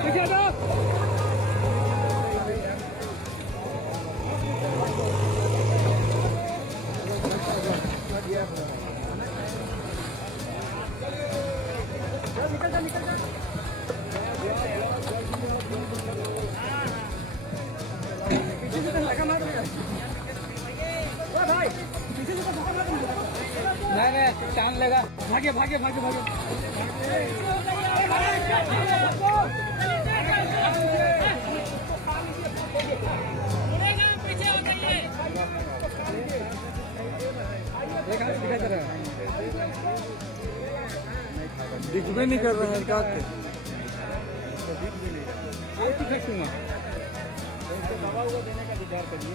नहीं टांग लेगा। भागे भागे भागे भागे। दिख भी नहीं कर रहे हैं क्या थे? दबा हुआ देने का विचार करिए।